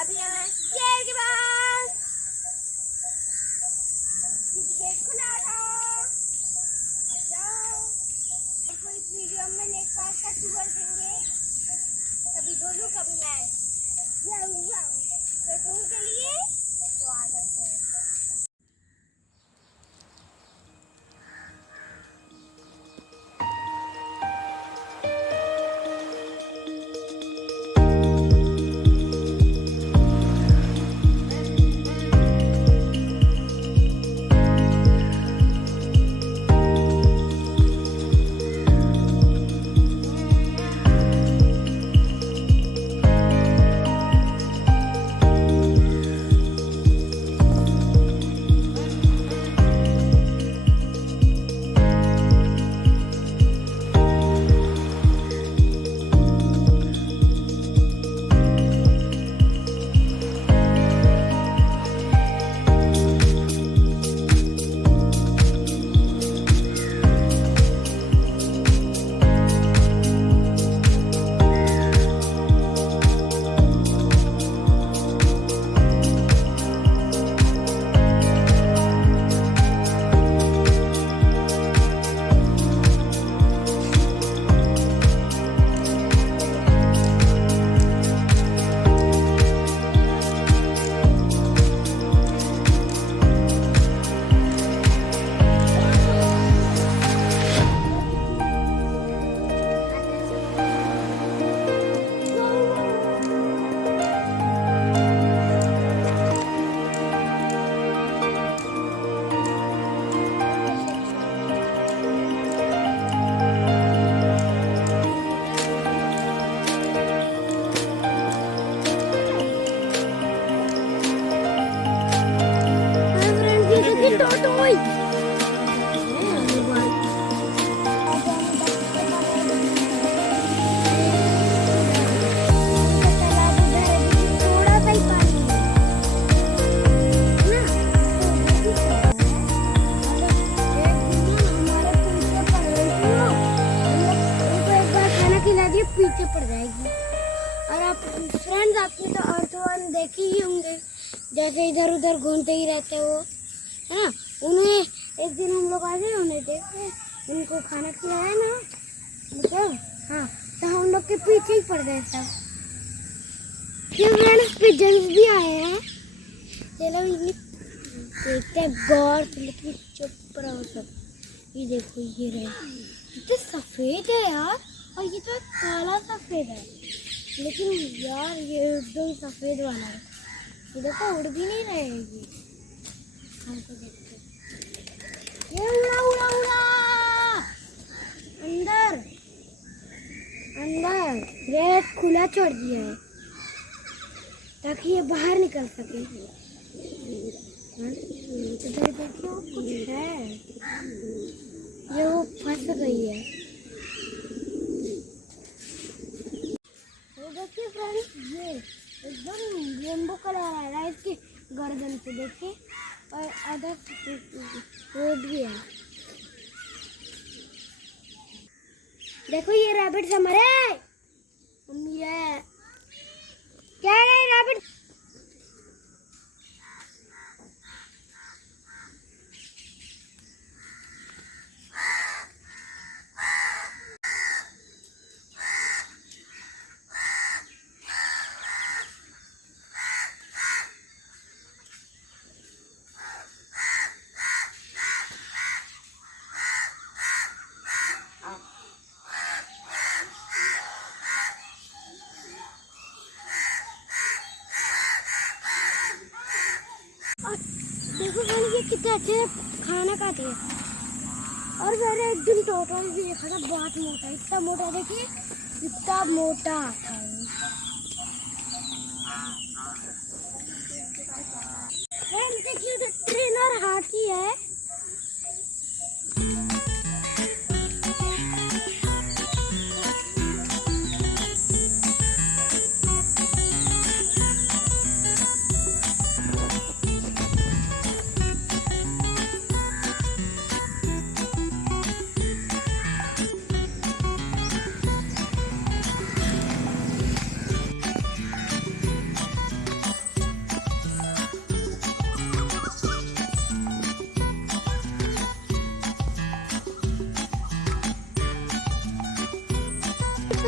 अभी हम हैं शेर के पास। गेट खुला था। जाओ। आपको इस वीडियो में लेक पार्क का टूर देंगे। कभी गोलू कभी मैं। तो टूर के लिए स्वागत है। पीछे पड़ जाएगी। और आप फ्रेंड्स आपने तो अर्थवान देखे ही होंगे, जैसे इधर उधर घूमते ही रहते हो, है ना। उन्हें एक दिन हम लोग आ गए, उन्हें देखे, उनको खाना खिलाया ना, मतलब हाँ, तो हम लोग के पीछे ही पड़ गए सब। फिर फ्रेंड्स पिजन्स भी आए हैं। चलो देखते हैं गौर से, लेकिन चुप रहो सब। ये देखो, ये रहे, कितने सफेद है यार, और ये तो काला सफेद है, लेकिन यार ये एकदम सफेद वाला है। ये देखो उड़ भी नहीं रहे ये। हमको देखते, ये उड़ा उड़ा उड़ा अंदर अंदर गेट खुला छोड़ दिया है ताकि ये बाहर निकल सके। इधर देखिए कुछ है, ये वो फंस गई है। देखिए फ्रेंड्स, ये एकदम रेनबो कलर आ रहा है इसकी गर्दन पे, देखिए, और अदर रोड भी है। देखो ये रैबिट्स हमारे मम्मी है, क्या है रैबिट। देखो फ्रेंड्स, ये कितने अच्छे खाना खाते हैं। और मैंने एक दिन टोटल भी देखा था, बहुत मोटा, इतना मोटा, देखिए इतना मोटा था। फ्रेंड्स देखिए, उधर ट्रेनर हाथी है।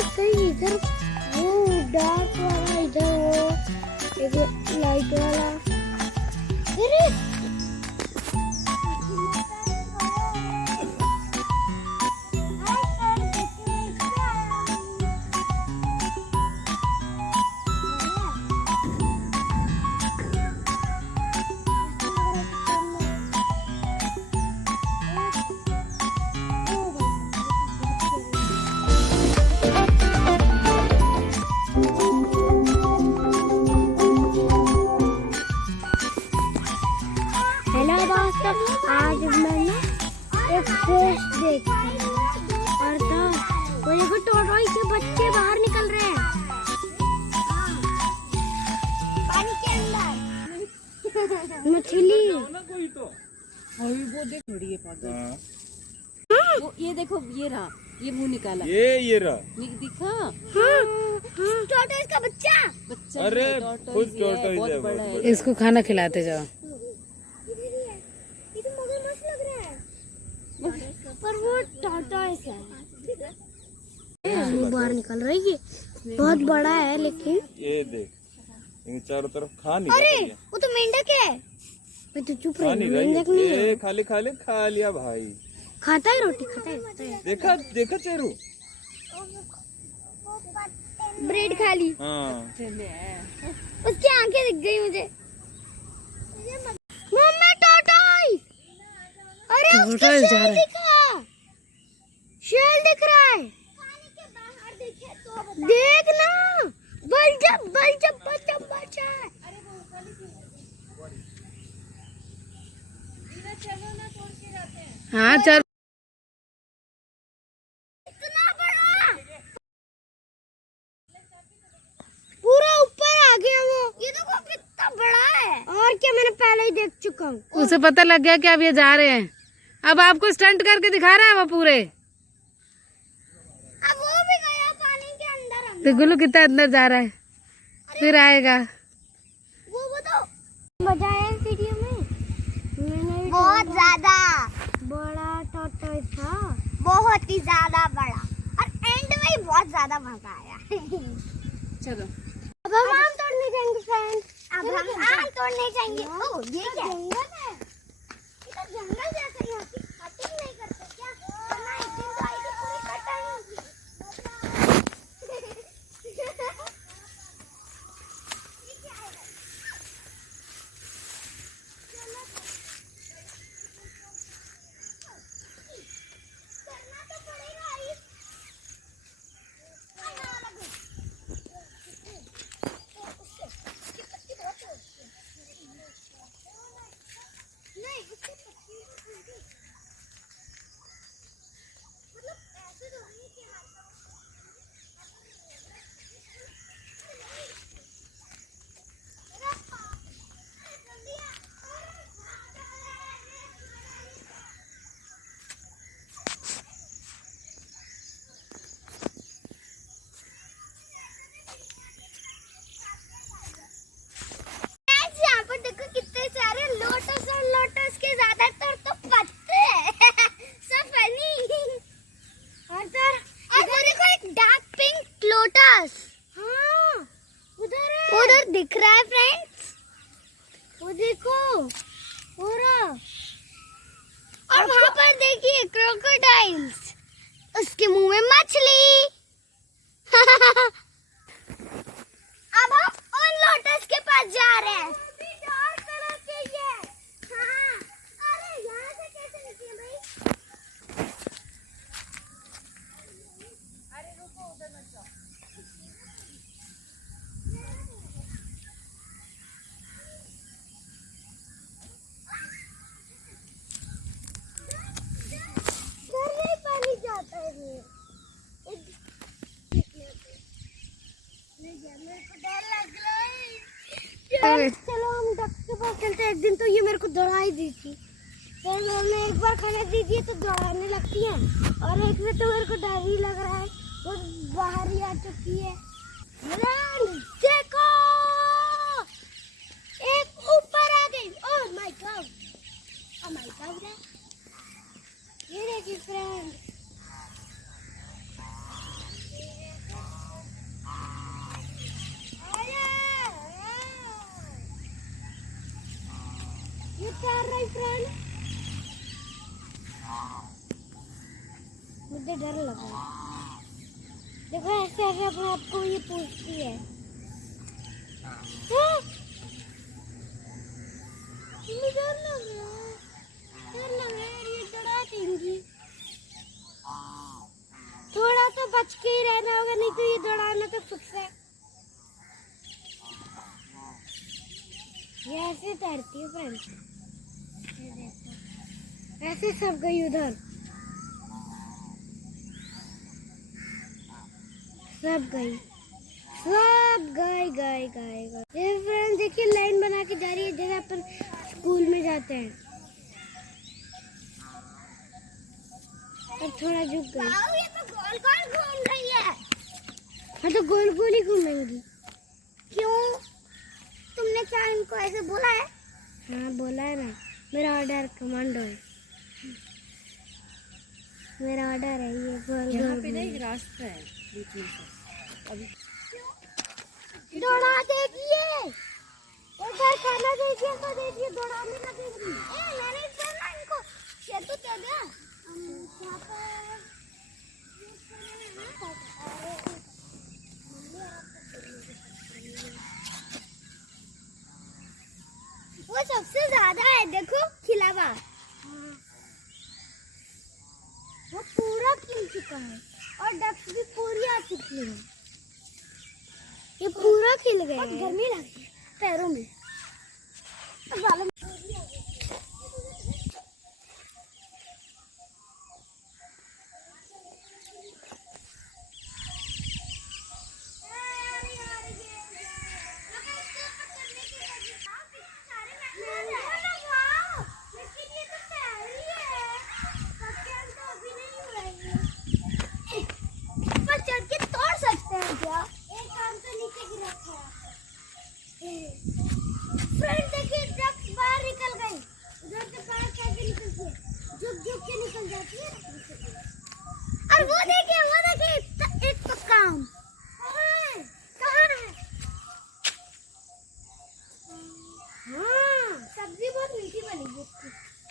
कहीं इधर वो डार्क वाला, इधर वो एक लाइट वाला। अरे आज मैं ना एक फिश देखी और तो वो देखो टोरटॉइस के बच्चे बाहर निकल रहे हैं पानी के अंदर। मछली वो देख थोड़ी है पागल। वो ये देखो, ये रहा, ये मुंह निकाला, ये रहा दिखा। टोरटॉइस का बच्चा। अरे खुद टॉर्टोइस बहुत बड़ा है। इसको खाना खिलाते जाओ। पर वो टॉर्टॉइस है। बाहर निकल रही है, बहुत बड़ा है लेकिन। ये देख, इन चारों तरफ खा नहीं। अरे वो तो मेंढक है। मैं तो चुप रही, मेंढक नहीं है। खाली खाली खा लिया भाई। खाता है रोटी, खाता है। देखा देखा चेरू, ब्रेड खा ली। हाँ उसकी आंखें दिख गई मुझे। Mummy tortoise. अरे उसका शेल दिखा, शेल दिख रहा है। देख ना, बल जब बचा है। हाँ चल। इतना बड़ा, पूरा ऊपर आ गया वो। ये देखो कितना बड़ा है। और क्या, मैंने पहले ही देख चुका हूँ। उसे पता लग गया कि अब ये जा रहे हैं। अब आपको स्टंट करके दिखा रहा है वो पूरे। अब वो भी गया पानी के अंदर। तो गुल्लू कितना अंदर जा रहा है, फिर आएगा। वो बताओ, मजा आया इस वीडियो में। मैंने बहुत ज्यादा बड़ा टॉर्टॉइस था, बहुत ही ज्यादा बड़ा, और एंड में ही बहुत ज्यादा मजा आया। चलो अब हम आम तोड़ने जाएंगे फ्रेंड्स। अब हम आम तोड़ने जाएंगे। ओह ये क्या जंगल है? इधर जंगल जैसा, यहाँ की कटिंग नहीं करते क्या? वरना एक दिन तो आएगी पूरी कटाई होगी। करना तो पड़ेगा ही। नहीं उससे पत्ती मतलब ऐसे तो नहीं कि यहाँ पर देखो कितने सारे लोटस, और लोटस के ज्यादातर तो पत्ते हैं। सब फनी। और वो देखो एक डार्क पिंक लोटस। हाँ उधर है, उधर दिख रहा है फ्रेंड्स। वो देखो पूरा। और वहाँ पर देखिए क्रोकोडाइल्स, उसके मुंह में मछली। अब हम उन लोटस के पास जा रहे हैं। डार्क कलर के ये। हाँ, अरे यहाँ से कैसे निकले भाई? अरे रुको, उधर मत जाओ। घर में पानी जाता है ये। मेरे को डर लग रहा है। चलो हम डक के पास चलते हैं। एक दिन तो ये मेरे को दौड़ाई दी थी, फिर हमने एक बार खाने दी थी तो दौड़ाने लगती है, और एक से तो मेरे को डर ही लग रहा है, वो बाहर ही आ चुकी है। देखो एक ऊपर आ गई। Oh my God, oh my God. ये देखिए फ्रेंड, कर रही फ्रेंड, मुझे डर लग रहा है। देखो ऐसे ऐसे अपने आप को ये पूछती है। हाँ? मुझे डर लग रहा है, डर लग रहा है, ये डरा देंगी। थोड़ा सा बच के ही रहना होगा, नहीं तो ये दौड़ाना तो फिक्स है। ये ऐसे तैरती है फ्रेंड्स, ये देखो ऐसे सब गई उधर, सब गई, सब गई गई गई गई। ये फ्रेंड्स देखिए लाइन बना के जा रही है जैसे अपन स्कूल में जाते हैं। अब थोड़ा झुक गई। ये तो गोल गोल घूम रही है। हाँ तो गोल गोल ही घूमेंगी। क्यों? तुमने क्या इनको ऐसे बोला है? हाँ बोला है ना, मेरा ऑर्डर कमांडो है, मेरा ऑर्डर है ये गोल यहाँ गोल पे ना एक रास्ता है बीच में से, अभी दौड़ा देगी ये। एक बार खाना देखिए तो देखिए दौड़ाने लगेगी। मैंने बोला इनको ये तो दे दिया। यहाँ पर वो सबसे ज्यादा है, देखो खिलावा, वो पूरा खिल चुका है और डक्स भी पूरी आ चुकी है। ये पूरा खिल गया है। गर्मी लग रही है पैरों में, बालों में। चढ़ के तोड़ सकते हैं क्या? एक काम तो नीचे गिरा था। फ्रेंड देखिए ड्रग्स बाहर निकल गई, उधर से बाहर कैसे निकलती है, झुक झुक के निकल जाती है। और वो देखिए एक पक्का आम कहाँ है? हाँ सब्जी बहुत मीठी बनेगी इसकी।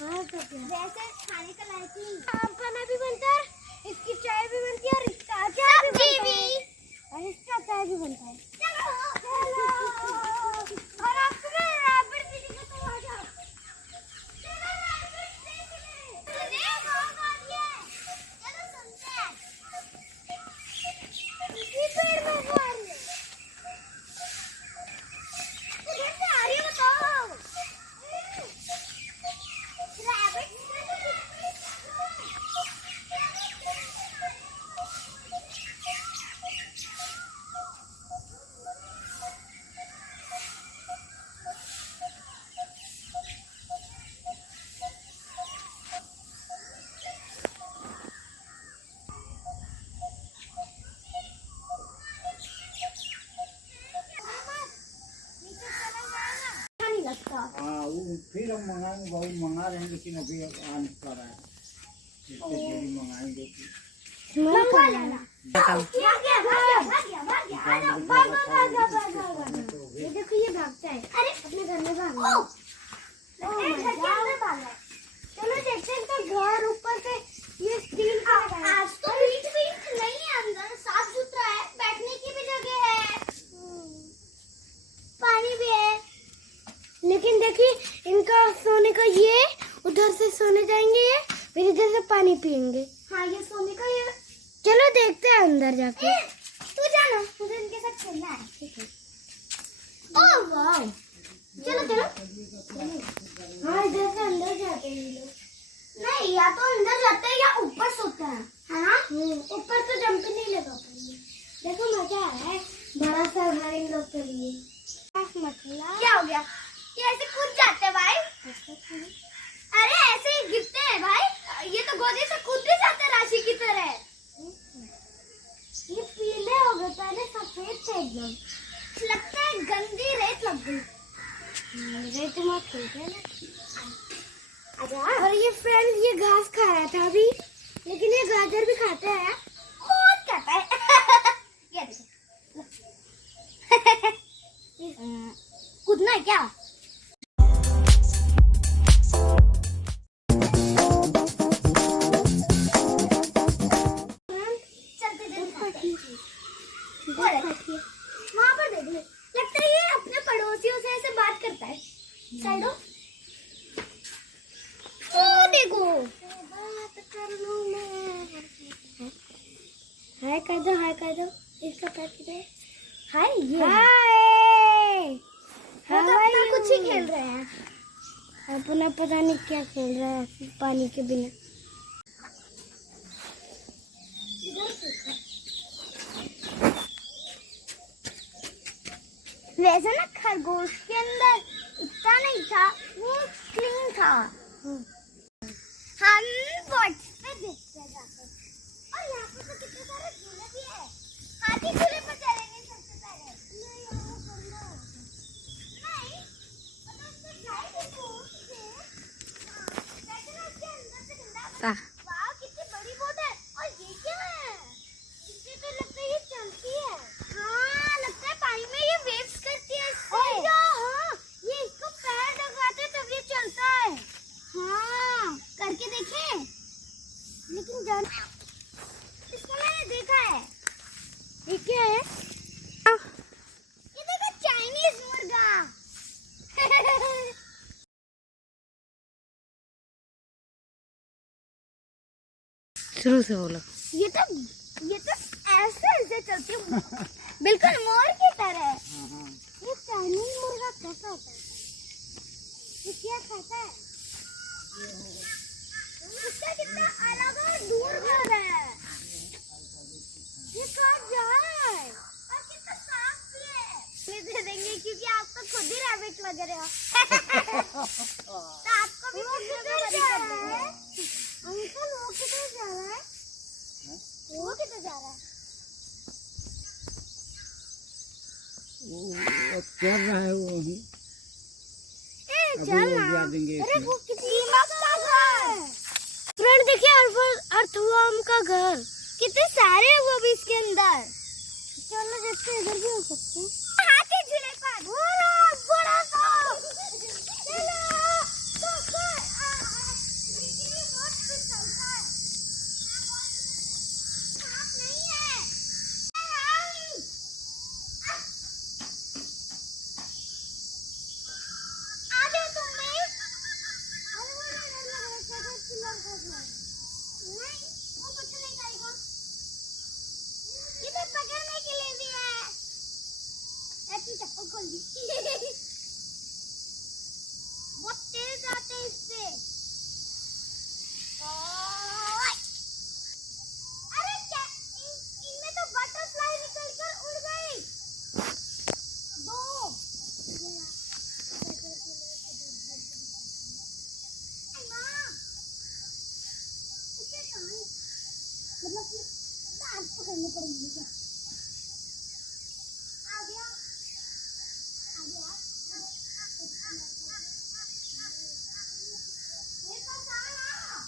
हाँ तो क्या वैसे खाने का लायक नहीं। आम खाना भी बनता है, इसकी चाय भी बनती है और इसका अचार भी बनता है, और इसका अचार भी बनता है। चलो और आपको मैं रैबिट दीदी को तो आ जाओ। चलो रैबिट देखने। अरे कौन आ गया? चलो सुनते हैं। इसी पेड़ में वो आ रही है। किधर से आ रही है बताओ? रैबिट हाँ वो फिर हम मंगाएंगे, बहुत मंगा रहे हैं लेकिन अभी आ नहीं पा रहा है, जितने देरी मंगाएंगे मंगा लेना। ये देखो ये भागता है, अरे अपने घर में भाग रहा है। चलो देखते हैं तो घर ऊपर से ये स्टील का लगा है। आज तो ईंट नहीं है, अंदर साफ सुथरा है, बैठने की भी जगह है, पानी भी है। लेकिन देखिए इनका सोने का ये उधर से सोने जाएंगे ये, फिर इधर से पानी पियेंगे। हाँ ये सोने का ये। चलो देखते हैं अंदर जाके। तू जाना, मुझे इनके साथ खेलना है। ठीक है। ओह वाह, चलो चलो। हाँ इधर से अंदर जाते हैं ये लोग। नहीं या तो अंदर जाते हैं या ऊपर सोते हैं, है ना? ऊपर तो जंप नहीं लगा पाएंगे। देखो मजा आ रहा है, बड़ा सा घर इन लोग के लिए। मतलब क्या हो गया? ये ऐसे कूद जाते हैं भाई। अरे ऐसे ही गिरते हैं भाई, ये तो गोदी से कूद भी जाते हैं राशि की तरह। ये पीले हो गए, पहले सफेद थे एकदम, लगता है गंदी रेत लग गई। रेत में खेलते हैं ना। और ये फ्रेंड ये घास खा रहा था अभी, लेकिन ये गाजर भी खाते हैं, बहुत खाता है। ये देखो कूदना है क्या? बैठी है, वहाँ पर देख ले, लगता है ये अपने पड़ोसियों से ऐसे बात करता है। साइडो ओ देखो, बात कर लूं मैं। हाय कर दो, हाय कर दो, इसका पैर किधर है? हाय ये हाय, वो तो अपना कुछ ही खेल रहे हैं, अपना पता नहीं क्या खेल रहा है पानी के बिना। वैसे ना खरगोश के अंदर इतना नहीं था, वो क्लीन था। हम बोट्स पे देखते जाते, और यहाँ पे तो कितने सारे झूले भी है। हाथी झूले पर चलेंगे सबसे पहले। नहीं यार, वो गंदा है। नहीं, मतलब उसको ड्राई देखो से। हाँ, वैसे ना उसके अंदर से गंदा। वाह, कितनी बड़ी बोट है। और ये क्या है? इससे तो लगता है ये चलती है। हाँ, लगता है पानी में ये वेव्स करती है इससे। हाँ, ये इसको पैर दबाते तब ये चलता है। हाँ, करके देखें। लेकिन जान, इसको मैंने देखा है। ये क्या है? ये देखो, चाइनीज मुर्गा। शुरू से बोलो। ये तो ऐसे चलती है, बिल्कुल मोर की तरह। ये चाइनीज मुर्गा कैसा होता है? ये क्या खाता है? इसका कितना अलग और दूर घर है। ये कहाँ जा रहा है? और कितना साफ भी है। ये दे देंगे क्योंकि आप तो खुद ही रैबिट लग रहे हो। तो आपको भी किधर जा रहा है? अंकल, वो किधर जा रहा है? वो किधर जा रहा है? वो चल रहा है वो ही। चल ना। देंगे अरे वो कितनी मस्त घर। फ्रेंड देखिए, अर्थवर्म का घर, कितने सारे हैं वो भी इसके अंदर। चलो देखते हैं, इधर भी हो सकते हैं। हाथी झूले पर बड़ा सा। चलो लेकिन ये बहुत फिर चलता है। सांप नहीं है। आ जाओ तुम भी। अरे वो डर लग रहा है, शायद चिल्ला कर रहा है। नहीं, वो कुछ नहीं करेगा। ये तो पकड़ने के लिए भी है। ऐसी चप्पल खोल दी। बहुत तेज आते हैं इससे। ओए! अरे क्या, इनमें तो बटरफ्लाई निकलकर उड़ गई। दो। माँ, इसे कहाँ, मतलब कि दांत पकड़ने पड़ेंगे क्या? आ गया, आ गया। मेरे पास आ रहा।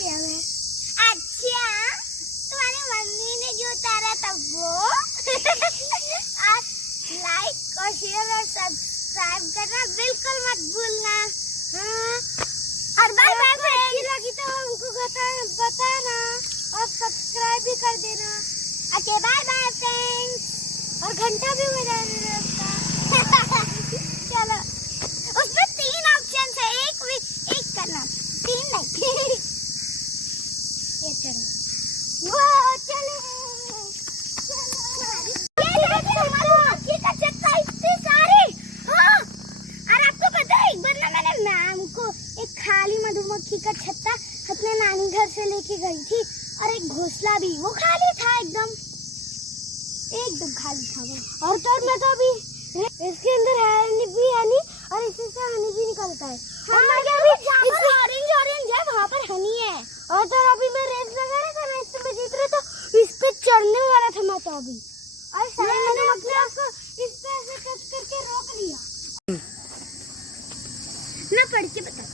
लिया मैं। अच्छा, तुम्हारी मम्मी ने जो उतारा था वो। आज लाइक और शेयर और सब्सक्राइब करना बिल्कुल मत भूलना। हाँ, और बाय बाय फ्रेंड्स। अच्छी लगी तो हमको बताना और सब्सक्राइब भी कर देना। अच्छा, बाय बाय फ्रेंड्स। और घंटा भी बजा देना उसका। चलो, उसमें 3 ऑप्शन है, एक करना, 3 नहीं। ये चलो, वो चले। ये देखो मधुमक्खी का छत्ता इतने सारे। हाँ, और आपको पता है एक बार ना मैंने मैम को एक खाली मधुमक्खी का छत्ता अपने नानी घर से लेके गई थी, और एक घोंसला भी, वो खाली था एकदम खाली था वो। और तो मैं तो अभी इसके अंदर हनी भी हनी, और इसी से हनी भी निकलता है। हाँ, और मैं अभी ऑरेंज है, वहाँ पर हनी है। और तो अभी मैं रेस लगा रहा था ना, इससे मैं जीत रहा तो इस पे चढ़ने वाला था मैं तो अभी, और सारे मधुमक्खियों को इस पे ऐसे टच करके रोक लिया ना। पढ़ के बता।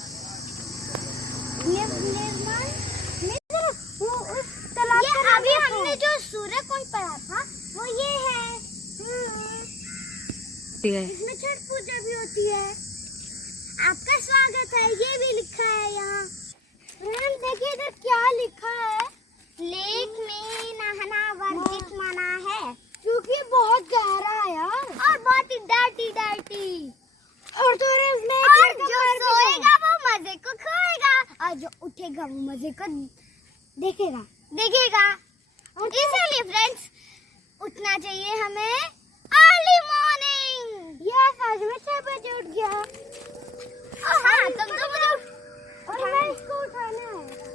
वो उस तालाब ये अभी हमने जो सूर्य कुंड पढ़ा था वो ये है। इसमें छठ पूजा भी होती है। आपका स्वागत है, ये भी लिखा है यहाँ। देखिए इधर क्या लिखा है, लेक में नहाना वर्जित माना है, क्योंकि बहुत गहरा है यार, और बहुत ही डर्टी। और तो इसमें जो सोएगा वो मजे को खोएगा, और जो उठेगा वो मजे को देखेगा। इसीलिए फ्रेंड्स उठना चाहिए हमें अर्ली मॉर्निंग। यस, आज मैं 6 बजे उठ गया। हाँ, तुम तो मुझे और मैं इसको उठाना है।